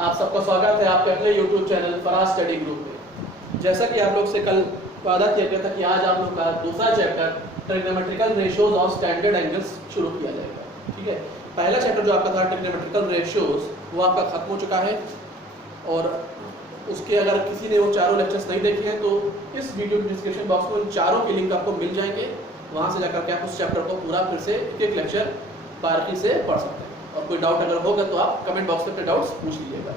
आप सबका स्वागत है आपके अपने YouTube channel Faraz study group में। जैसा कि आप लोग से कल वादा किया गया था कि आज आप लोग का दूसरा chapter trigonometrical ratios of standard angles शुरू किया जाएगा। ठीक है, पहला चैप्टर जो आपका था ट्रिग्नोमेट्रिकल रेशियोज वो आपका खत्म हो चुका है और उसके अगर किसी ने वो चारों लेक्चर्स नहीं देखे हैं तो इस वीडियो के डिस्क्रिप्शन बॉक्स में उन चारों के लिंक आपको मिल जाएंगे। वहाँ से जाकर के आप उस चैप्टर को पूरा फिर से एक लेक्चर बारीकी से पढ़ सकते हैं और कोई डाउट अगर होगा तो आप कमेंट बॉक्स में अपने डाउट्स पूछ लीजिएगा।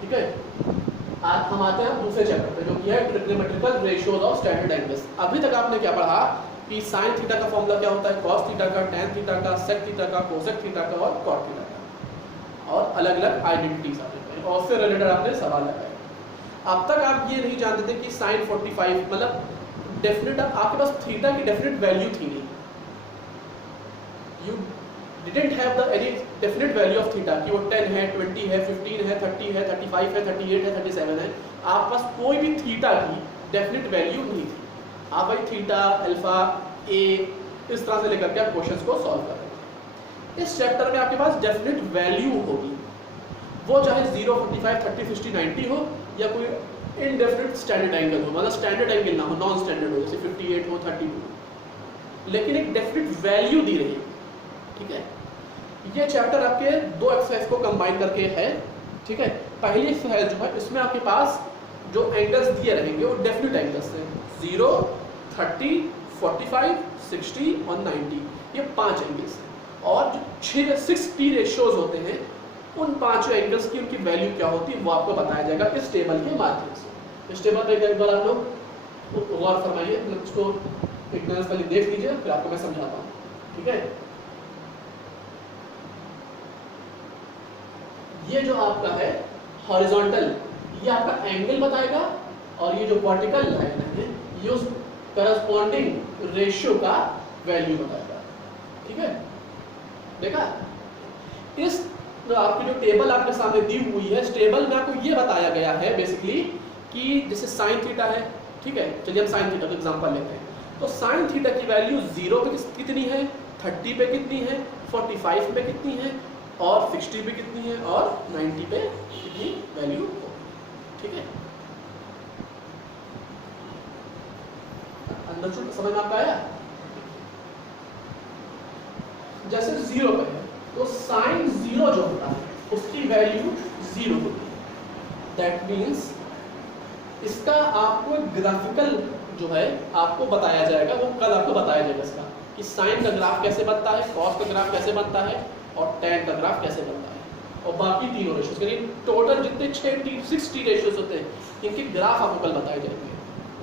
ठीक है, आज हम आते हैं दूसरे चैप्टर पे जो कि है trigonometrical ratios of standard angles. अभी तक आपने क्या पढ़ा कि साइन थीटा का फॉर्मूला क्या होता है, कॉस थीटा का, टैन थीटा का, सेक थीटा का, कोसेक थीटा का और कॉट थीटा का, और अलग अलग आइडेंटिटीज आपने और उससे रिलेटेड आपने सवाल लगाए। अब तक आप ये नहीं जानते थे कि साइन 45 मतलब डेफिनेट आपके पास थीटा की डेफिनेट वैल्यू थी नहीं, you didn't have the any definite value of theta कि वो 10 है, 20 है, 15 है, 30 है, 35 है, 38 है, 37 है। आपके पास कोई भी थीटा की डेफिनेट वैल्यू नहीं थी। आप भाई थीटा, अल्फा, ए इस तरह से लेकर के आप क्वेश्चंस को सॉल्व कर रहे थे। इस चैप्टर में आपके पास डेफिनेट वैल्यू होगी, वो चाहे 0, 45, 30, 60, 90 हो या कोई इनडेफिनेट स्टैंडर्ड एंगल हो, मतलब स्टैंडर्ड एंगल ना हो, नॉन स्टैंडर्ड हो, जैसे 58 हो, 32, लेकिन एक डेफिनेट वैल्यू दी रही। ठीक है, ये चैप्टर आपके दो एक्सरसाइज को कंबाइन करके है। ठीक है, पहली एक्सरसाइज जो है इसमें आपके पास जो एंगल्स दिए रहेंगे वो डेफिनेट एंगल्स हैं, 0, 30, 45, 60 और 90, ये 5 एंगल्स हैं। और जो 6p रेशियोज होते हैं उन 5 एंगल्स की उनकी वैल्यू क्या होती है वो आपको बताया जाएगा इस टेबल के माध्यम से। इस टेबल पे एक बार आप लोग गौर फरमाइए, इसको एक नजर पहले देख लीजिए फिर आपको मैं समझाता हूँ। ठीक है, ये जो आपका है हॉरिजॉन्टल ये आपका एंगल बताएगा और ये जो वर्टिकल लाइन है ये उस करस्पॉन्डिंग रेशियो का वैल्यू बताएगा। ठीक है, देखा इस तो आपकी जो टेबल आपके सामने दी हुई है, इस टेबल में आपको ये बताया गया है बेसिकली कि जैसे साइन थीटा है। ठीक है, चलिए हम साइन थीटा का एग्जांपल लेते हैं। तो साइन थीटा की वैल्यू 0 पे कितनी है, 30 पे कितनी है, 45 पे कितनी है और 60 पे कितनी है और 90 पे कितनी वैल्यू हो। ठीक है, अंदर समझ में आपका आया। जैसे 0 पे है तो साइन 0 जो होता है उसकी वैल्यू 0 होती है। दैट मीन्स इसका आपको ग्राफिकल जो है आपको बताया जाएगा, वो कल आपको बताया जाएगा इसका कि साइन का ग्राफ कैसे बनता है, कॉस का ग्राफ कैसे बनता है और टैन का ग्राफ कैसे बनता है और बाकी तीनों रेशियोज यानी टोटल जितने 6 रेशियोज होते हैं इनके ग्राफ आपको कल बताए जाएंगे,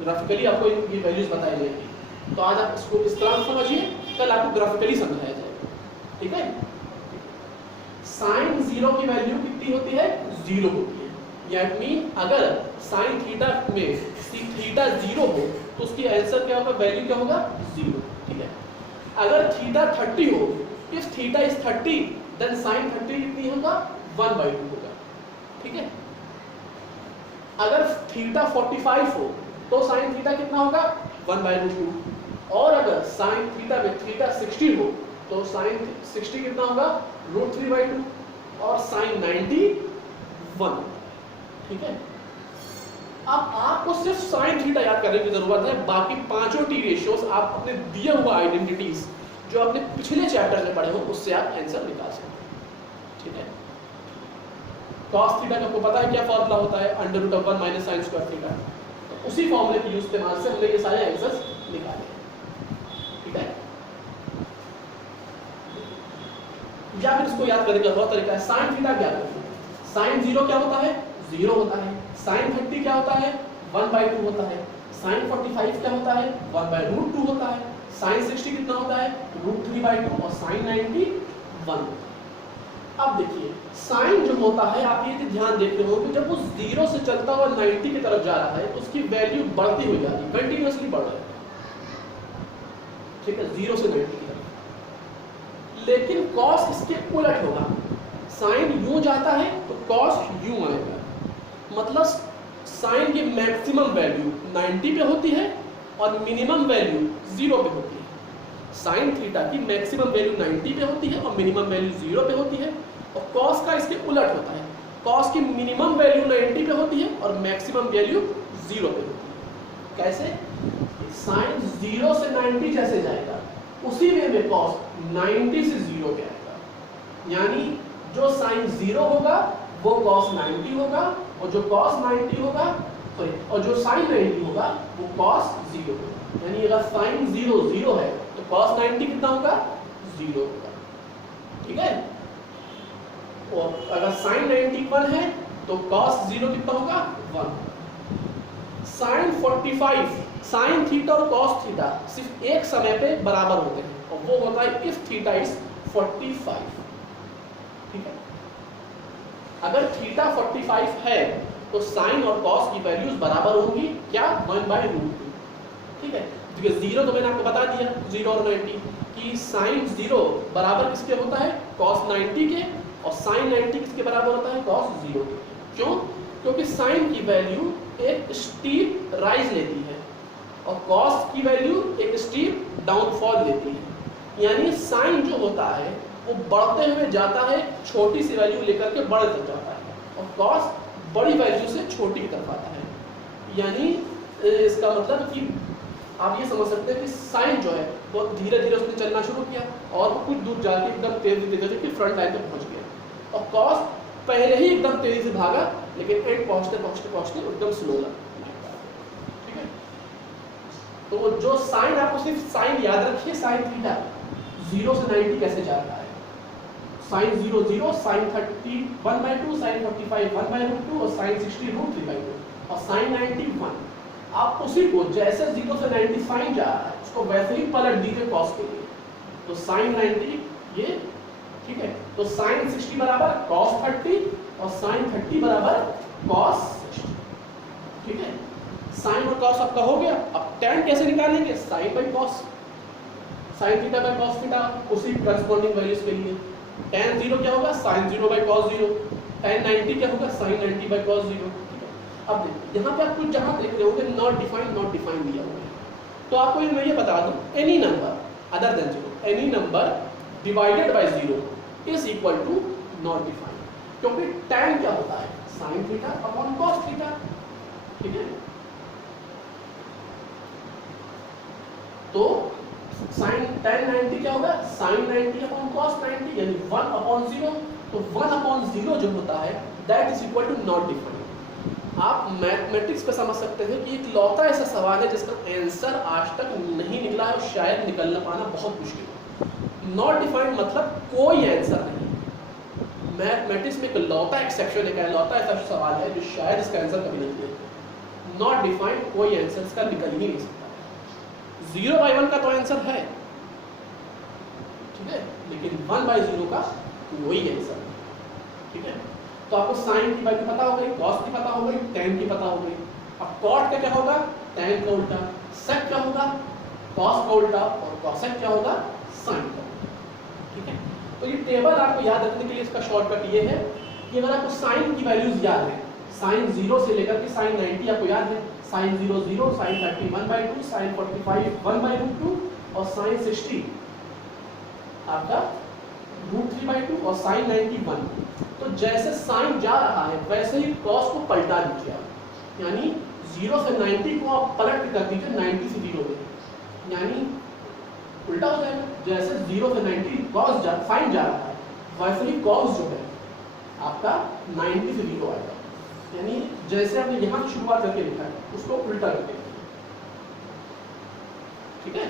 ग्राफिकली आपको इनकी वैल्यूज बताई जाएगी। तो आज आप इसको इस तरह समझिए, कल आपको ग्राफिकली समझाया जाएगा। ठीक है, साइन 0 की वैल्यू कितनी होती है, 0 होती है। यानी मीन अगर साइन थीटा में थीटा 0 हो तो उसकी आंसर क्या होगा, वैल्यू क्या होगा, 0। ठीक है, अगर थीटा 30 हो, if theta is 30 then sine 30 कितनी होगा, 1/2 होगा। ठीक है, अगर थीटा 45 हो तो साइन थीटा कितना होगा, 1/2। और अगर साइन थीटा में थीटा 60 हो तो साइन 60 कितना होगा, √3/2 और साइन 90 1। ठीक है, अब आपको सिर्फ साइन थीटा याद करने की जरूरत है, बाकी पांचों टी रेशियोज आप अपने दिए हुआ आइडेंटिटीज जो आपने पिछले चैप्टर में पढ़े हो उससे आप आंसर निकाल सकते हैं। ठीक है, cos थीटा का आपको पता है क्या फॉर्मूला होता है, √1 - sin² थीटा। तो उसी फॉर्मूले के इस्तेमाल से हमने ये सारे आंसर्स निकाले। ठीक है, या फिर इसको याद करने का बहुत तरीका है, साइन थीटा क्या होता है, साइन 0 क्या होता है, 0 होता है। साइन 30 क्या होता है, 1/2 होता है। साइन 45 क्या होता है, 1/√2 होता है। साइन 60 कितना होता है, √3/2 और साइन 90 1। अब देखिए साइन जो होता है आप ये ध्यान देते हो कि जब वो 0 से चलता हुआ 90 की तरफ जा रहा है तो उसकी वैल्यू बढ़ती हुई जा रही है, कंटिन्यूअसली बढ़ रहा है। ठीक है, 0 से 90 की तरफ। लेकिन कॉस इसके उलट होगा, साइन यूं जाता है तो कॉस यूं आएगा। मतलब साइन की मैक्सिमम वैल्यू 90 पे होती है और मिनिमम वैल्यू 0 पे होती है। साइन थीटा की मैक्सिमम वैल्यू 90 पे होती है और मिनिमम वैल्यू 0 पे होती है। और कॉस का इसके उलट होता है, कॉस की मिनिमम वैल्यू 90 पे होती है और मैक्सिमम वैल्यू 0 पे होती है। कैसे? साइन 0 से 90 जैसे जाएगा उसी वे में कॉस 90 से 0 पे आएगा। यानी जो साइन 0 होगा वो कॉस 90 होगा और जो कॉस 90 होगा सॉरी और जो साइन 90 होगा वो कॉस 0 होगा। यानी अगर साइन 0 0 है तो कॉस 90 कितना होगा? 0 होगा। ठीक है? और अगर साइन 90 1 है तो कॉस 0 कितना होगा? 1। साइन 45 साइन थीटा और कॉस थीटा सिर्फ एक समय पे बराबर होते हैं और वो होता है इफ थीटा इज 45। ठीक है? अगर थीटा 45 है तो साइन और कॉस की वैल्यूज बराबर होंगी क्या? 1/√2। ठीक है? देखिए 0 तो मैंने आपको बता दिया 0 और 90 कि साइन 0 बराबर किसके होता है? cos 90 के और साइन 90 किसके बराबर होता है? cos 0 के। क्यों? क्योंकि साइन की वैल्यू एक स्टीप राइज लेती है और cos की वैल्यू एक स्टीप डाउनफॉल लेती है। यानी साइन जो होता है वो बढ़ते हुए जाता है छोटी सी वैल्यू लेकर के बड़े तक जाता है और cos बड़ी वैल्यू से छोटी की तरफ आता है। यानी इसका मतलब कि आप ये समझ सकते हैं कि साइन जो है वो धीरे धीरे उसने चलना शुरू किया और वो कुछ दूर जाके एकदम तेजी फ्रंट लाइन तक पहुंच गया और cos पहले ही एकदम तेजी से भागा लेकिन एंड पहुंचते पहुंचते पहुंचते एकदम स्लो लगा। ठीक है? तो जो साइन आपको सिर्फ साइन याद रखिए साइन थीटा 0 से 90 कैसे जा रहा है? साइन 0 0 साइन 30 1/2 साइन 45 1/√2 और साइन 60 √3/2 और साइन 90 1। आप उसी को जैसे 0 से 90 साइन जा रहा है उसको वैसे ही पलट दीजिए कॉस के लिए। तो साइन 90 ये ठीक है तो साइन 60 बराबर cos 30 और साइन 30 बराबर cos 60। ठीक है? साइन और cos आपका हो गया। अब tan कैसे निकालेंगे? Sine by cos sine theta by cos theta उसी करस्पॉन्डिंग वैल्यूज के लिए। tan 0 क्या होगा? Sign 0 by cos 0। tan 90 क्या होगा? Sine 90 by cos 0। अब देखिए यहाँ पे आप कुछ जहाँ देख रहे होंगे नॉट डिफाइंड दिया हुआ है तो आपको मैं ये बता दूं any number other than 0 any number divided by 0 is equal to not defined. क्योंकि tan क्या होता है? Sine theta upon cos theta. ठीक है? तो साइन tan 90 क्या होगा? साइन 90 अपॉन cos 90 यानी 1/0। तो 1/0 जो होता है that is equal to not defined. आप मैथमेटिक्स पे समझ सकते हैं कि एक लौता ऐसा सवाल है जिसका आंसर आज तक नहीं निकला है और शायद निकलना पाना बहुत मुश्किल है। नॉट डिफाइंड मतलब कोई आंसर नहीं। मैथमेटिक्स में एक लौता एक्सेप्शन है, लौता ऐसा सवाल है जो शायद इसका आंसर कभी नहीं निकले। नॉट डिफाइंड कोई आंसर इसका निकल ही नहीं सकता। 0/1 का तो आंसर है ठीक है लेकिन 1/0 का वही आंसर है। ठीक है? तो आपको साइन की वैल्यू पता हो गई, cos की पता हो गई, tan की पता हो गई। अब cot का क्या होगा? tan का उल्टा। sec क्या होगा? cos का उल्टा और cosec क्या होगा? sin का उल्टा। ठीक है? तो ये टेबल आपको याद रखने के लिए इसका शॉर्टकट ये है कि अगर आपको साइन की वैल्यूज याद है साइन 0 से लेकर के साइन 90 आपको याद है साइन 0 0 साइन 30 1/2 साइन 45 1/√2 और साइन 60 आपका √3/2 और साइन 90 1। तो जैसे साइन जा रहा है वैसे ही cos को पलटा दीजिए आप। यानी 0 से 90 को आप पलट कर दीजिए 90 से 0 में यानी उल्टा हो जाएगा। जैसे 0 से 90 cos साइन जा रहा है वैसे ही cos जो है आपका 90 से 0 आएगा। यानी जैसे आपने यहाँ की शुरुआत करके लिखा है उसको उल्टा करके ठीक है?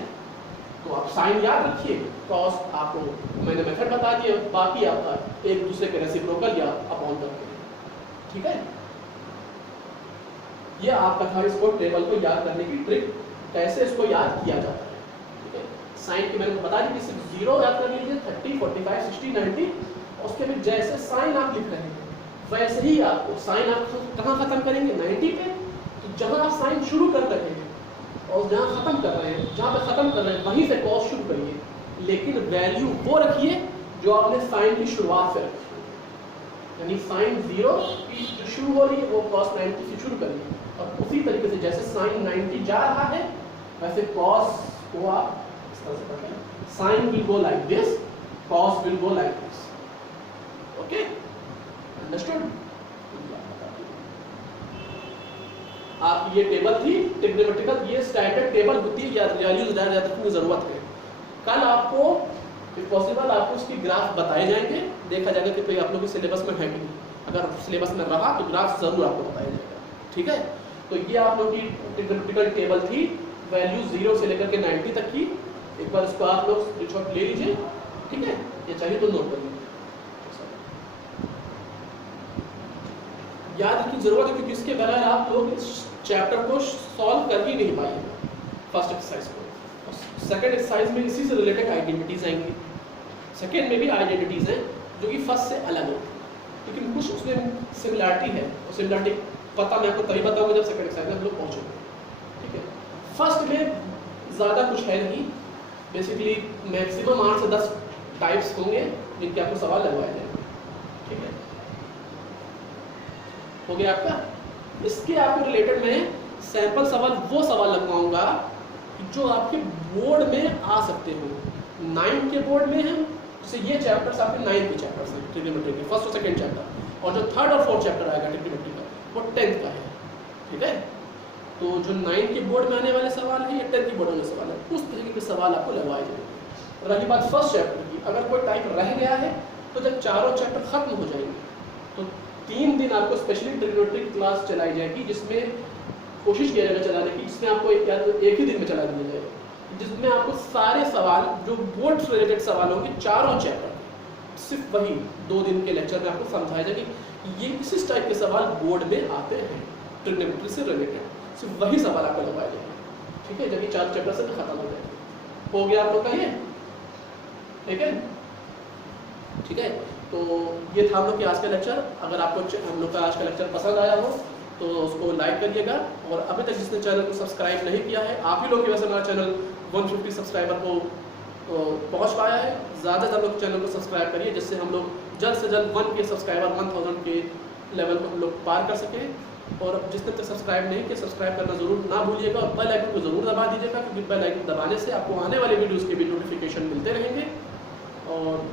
तो आप साइन याद रखिए, cos आपको मैंने मेथड बता दिया, बाकी आपका एक दूसरे के रेसिप्रोकल या अपॉन करके। ठीक है? ये आपका था इसको टेबल को याद करने की ट्रिक, कैसे इसको याद किया जाता है। ठीक है? साइन की मैंने बता दी कि सिर्फ 0 याद कर लीजिए, 30 45 60 90 और उसके में जैसे साइन आप लिख रहे हैं वैसे ही आपको साइन आप कहाँ खत्म करेंगे 90 पे। तो जहाँ आप साइन शुरू कर रहे हैं और जहाँ खत्म कर रहे हैं, जहाँ पे खत्म कर रहे हैं वहीं से cos शुरू करिए, लेकिन वैल्यू वो रखिए जो आपने साइन की शुरुआत से रखी है। यानी साइन 0 की जो शुरू हो रही है वो cos 90 से शुरू करिए और उसी तरीके से जैसे साइन 90 जा रहा है वैसे cos को आप इस तरह से पढ़ें, sine will go like this, cos will go like this. Okay, understood? आपकी ये टेबल थी ट्रिग्नोमेट्रिकल, ये स्टैंडर्ड टेबल होती है या वैल्यूज याद रखने की जरूरत है। कल आपको इफ पॉसिबल आपको इसकी ग्राफ बताए जाएंगे, देखा जाएगा कि भाई आप लोग के सिलेबस में है कि नहीं। अगर सिलेबस में रहा तो ग्राफ जरूर आपको बताया जाएगा, ठीक है। तो ये आप लोग की ट्रिग्नोमेट्रिकल टेबल थी, वैल्यू 0 से लेकर के 90 तक की। एक बार इसको आप लोग स्क्रीनशॉट ले लीजिए, ठीक है, ये चाहिए तो नोट कर लीजिए। याद रखने की जरूरत है क्योंकि इसके बगैर आप लोग इस चैप्टर को सॉल्व कर ही नहीं पाएंगे फर्स्ट एक्सरसाइज को। सेकंड एक्सरसाइज में इसी से रिलेटेड आइडेंटिटीज आएंगी। सेकंड में भी आइडेंटिटीज हैं जो कि फर्स्ट से अलग होती है, लेकिन कुछ उसमें सिमिलरिटी है। और सिमिलरिटी पता मैं आपको तभी बताऊंगा जब सेकंड एक्सरसाइज में हम लोग पहुंचेंगे, ठीक है। फर्स्ट में ज़्यादा कुछ है नहीं, बेसिकली मैक्सिमम 8 से 10 टाइप्स होंगे जिनके आपको सवाल लगवाए जाएंगे, ठीक है। हो गया आपका। इसके आपको रिलेटेड में सैंपल सवाल वो सवाल लगवाऊंगा जो आपके बोर्ड में आ सकते हो। 9 के बोर्ड में है, जैसे ये चैप्टर्स आपके 9 के चैप्टर्स हैं ट्रिग्नोमेट्री के, फर्स्ट और सेकंड चैप्टर, और जो थर्ड और फोर्थ चैप्टर आएगा ट्रिग्नोमेट्री का वो 10th का है, ठीक है। तो जो 9 के बोर्ड में आने वाले सवाल है या 10th के बोर्ड में आने सवाल है, उस तरीके के सवाल आपको लगवाए जाएंगे। रही बात फर्स्ट चैप्टर की, अगर कोई टाइप रह गया है तो जब चारों चैप्टर खत्म हो जाएंगे तो 3 दिन आपको स्पेशली ट्रिग्नोमेट्री क्लास चलाई जाएगी, जिसमें कोशिश किया जाएगा चलाने की, जिसमें आपको एक ही दिन में चला दिया जाएगा, जिसमें आपको सारे सवाल जो बोर्ड से रिलेटेड सवाल होंगे चारों चैप्टर सिर्फ वही 2 दिन के लेक्चर में आपको समझाया जाएगा कि ये किस टाइप के सवाल बोर्ड में आते हैं ट्रिग्नोमेट्री से रिलेटेड, सिर्फ वही सवाल आपको लगवाए जाएंगे, ठीक है। जब ये 4 चैप्टर से खत्म हो जाएगा। हो गया आप लोग का ये, ठीक है, ठीक है। तो ये था हम लोग के आज का लेक्चर। अगर आपको हम लोग का आज का लेक्चर पसंद आया हो तो उसको लाइक करिएगा, और अभी तक जिसने चैनल को सब्सक्राइब नहीं किया है, आप ही लोग की वजह से हमारा चैनल 150 सब्सक्राइबर को पहुंच पाया है। ज़्यादा से ज़्यादा लोग चैनल को सब्सक्राइब करिए, जिससे हम लोग जल्द से जल्द 1 के सब्सक्राइबर 1000 के लेवल को हम लोग पार कर सकें। और जिसने तक सब्सक्राइब नहीं किया, सब्सक्राइब करना जरूर ना भूलिएगा, और बेल आइकन को जरूर दबा दीजिएगा, क्योंकि बेल आइकन दबाने से आपको आने वाले वीडियोज़ के भी नोटिफिकेशन मिलते रहेंगे। और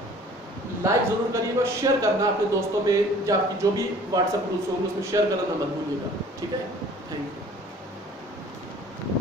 लाइक ज़रूर करिएगा, शेयर करना अपने दोस्तों में, या आपकी जो भी व्हाट्सएप ग्रुप्स होंगे उसमें शेयर करना ना मत भूलिएगा, ठीक है। Thank you.